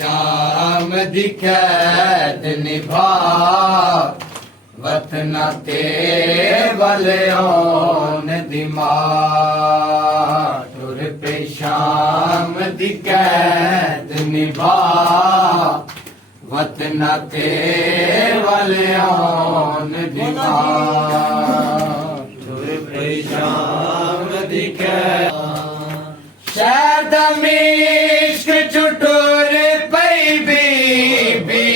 शाम दी कैद निभा वतन ते वले ओन दिमाग टुर पे शाम दी कैद निभा वतन ते वले ओन दिमाग टुर पे शाम दी कैद शहद मिश्क चुटुर पई बीबी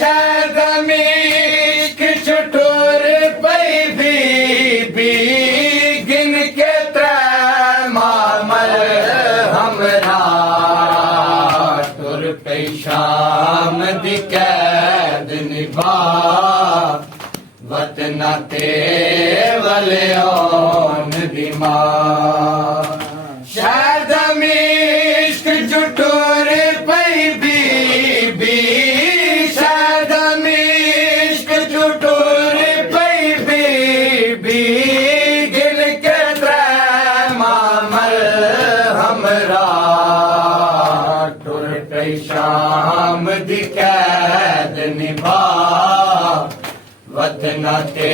शहद मिश्क चुटुर पई बीबी गिन के त्रै मामल हमरा टुर पई शाम दी कैद निभा वतन ते वले ओन दिमाग शहद मिश्क चुटुर पई बीबी शहद मिश्क चुटुर पई बीबी गिन के त्रै मामल हमरा टुर पई शाम दी कैद निभा वतन ते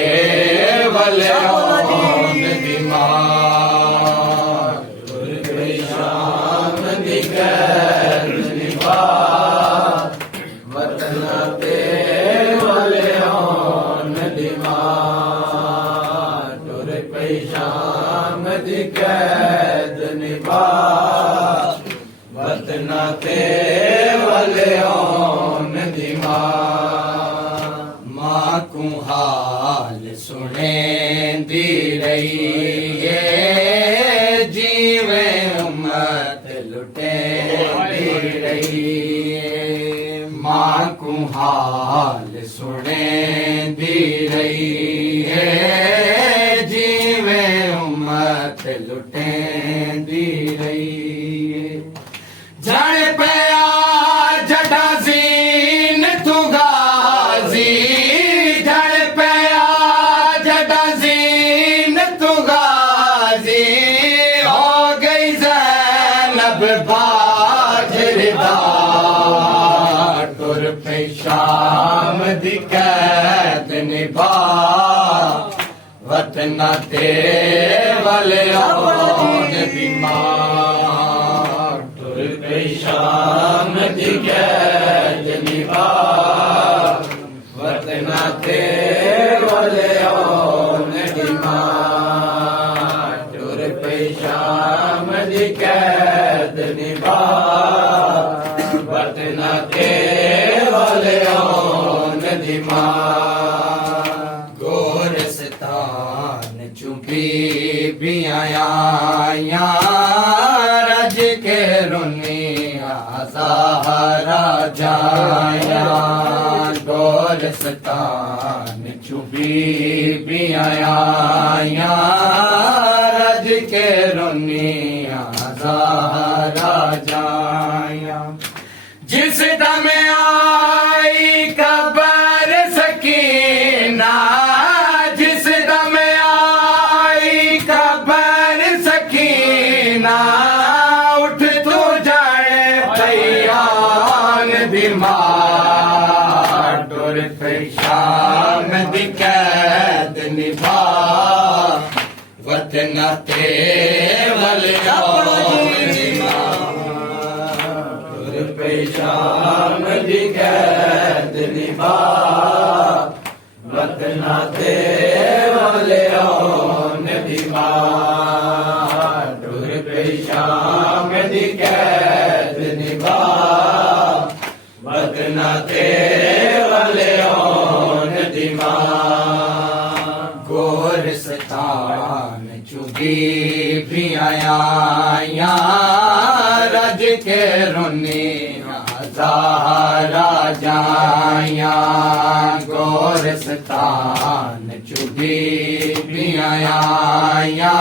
वले ओन दिमाग शाम दी कैद निभा वतन ते वले ओन दिमाग टुर पई शाम दी कैद निभा वतन ते वले ओन दिमाग मां को हाल सुने दी रही है जीवे उम्मत लुटे रही मां को हाल सुने दी रही है जीवे उम्मत लुटे दी रही जड़ पया जड़ा जीन तू गाजी जड़ पया जड़ा जीन तू गाजी टुर पे शाम दी कैद निभा वतन ते वले ओन दिमाग टुर पे शाम दी कैद निभा वतन ते वले ओन दिमाग टुर पे शाम दी कैद निभा वतन ते वले ओन दिमाग गोरस्तान चुपी भी आया रज के रुनी आज़ारा जाया गोरस्तान चुपी भी आया रज के रुनी आज़ारा जाया जिस दम आई कबर सकीना जिस दम आई कबर सकीना उठ तू जाए पैयान दिमाग टुर पे शाम दी कैद निभा वतन ते वले ओन शाम दी कैद निभा वतन ते वले ओन दिमाग टुर पे शाम दी कैद निभा वतन ते वले ओन दिमाग गोरस्तान चुगी भी आया रज के रुनी आज़ारा जाया गोरस्तान चुगी भी आया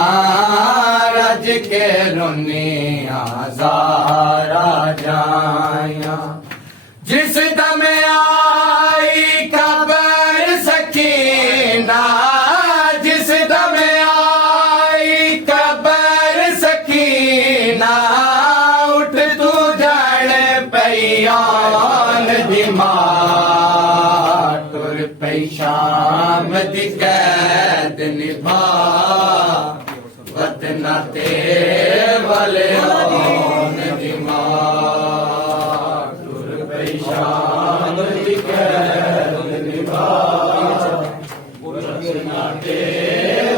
रज के रुनी आज़ारा जाया जिस दम आई कबर सकीना जिस दम आई कबर सकीना उठ तू जड़ पई ਆਨ ਦੀ ਮਾਰ ਤੁਰ ਪਈ ਸ਼ਾਮ ਦੀ ਕੈਦ ਨਿਭਾ ਵਤਨਾਂ ਤੇ ਵਾਲੇ ਆਨ ਦੀ ਮਾਰ ਤੁਰ ਪਈ ਸ਼ਾਮ ਦੀ ਕੈਦ ਨਿਭਾ ਵਤਨਾਂ ਤੇ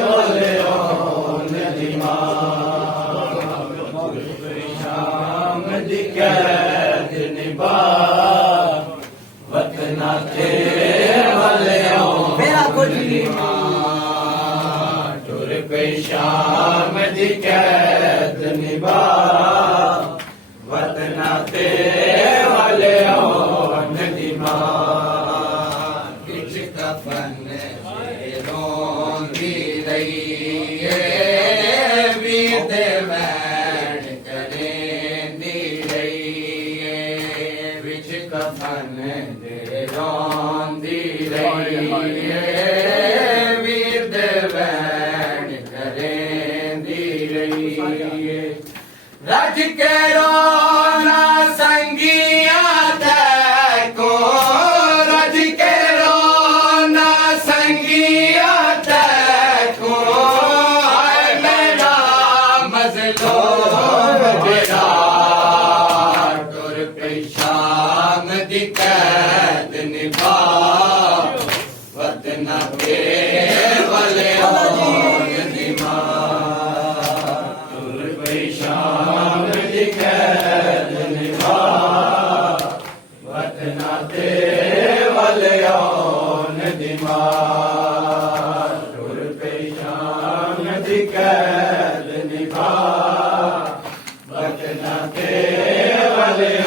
ਵਾਲੇ ਆਨ ਦੀ ਮਾਰ ਤੁਰ ਪਈ ਸ਼ਾਮ ਦੀ ਕੈਦ ਨਿਭਾ ਵਤਨਾਂ ਤੇ ਵਾਲੇ ਆਨ ਦੀ ਮਾਰ ਤੁਰ ਪਈ ਸ਼ਾਮ ਦੀ ਕੈਦ ਨਿਭਾ ਵਤਨਾਂ ਤੇ ਵਾਲੇ ਆਨ ਦੀ ਮਾਰ ਕਿਛ ਕਫਨ ਰੋਂਦੀ ਰਹੀ ਏ ਵੀਰ ਦੇ ਵੈਣ ਕਰੇਂਦੀ ਰਹੀ ਏ ਵਿੱਚ ਕਫਨ ਦੇ ਰੋਂਦੀ ਰਹੀ ਏ ਵੀਰ ਦੇ ਵੈਣ ਕਰੇਂਦੀ ਰਹੀ ਏ ਰੱਜ ਕੇ ਰੋਣਾ ਸੰਗੀਆਂ ਤੈ ਕੋ ਰੱਜ ਕੇ ਰੋਣਾ ਸੰਗੀਆਂ ਤੈ ਕੋ ਆਏ ਮੇਰਾ ਮਜ਼ਲੂਮ ਜਿਹੜਾ ਤੁਰ ਪਈ ਸ਼ਾਮ ਦੀ ਕੈਦ ਨਿਭਾ ਵਤਨਾਂ ਤੇ ਵਾਲੇ ਆਨ ਦੀ ਮਾਰ ਤੁਰ ਪਈ ਸ਼ਾਮ ਦੀ ਕੈਦ ਨਿਭਾ ਵਤਨਾਂ ਤੇ ਵਾਲੇ ਆਨ ਦੀ ਮਾਰ ਤੁਰ ਪਈ ਸ਼ਾਮ ਦੀ ਕੈਦ ਨਿਭਾ ਵਤਨਾਂ ਤੇ ਵਾਲੇ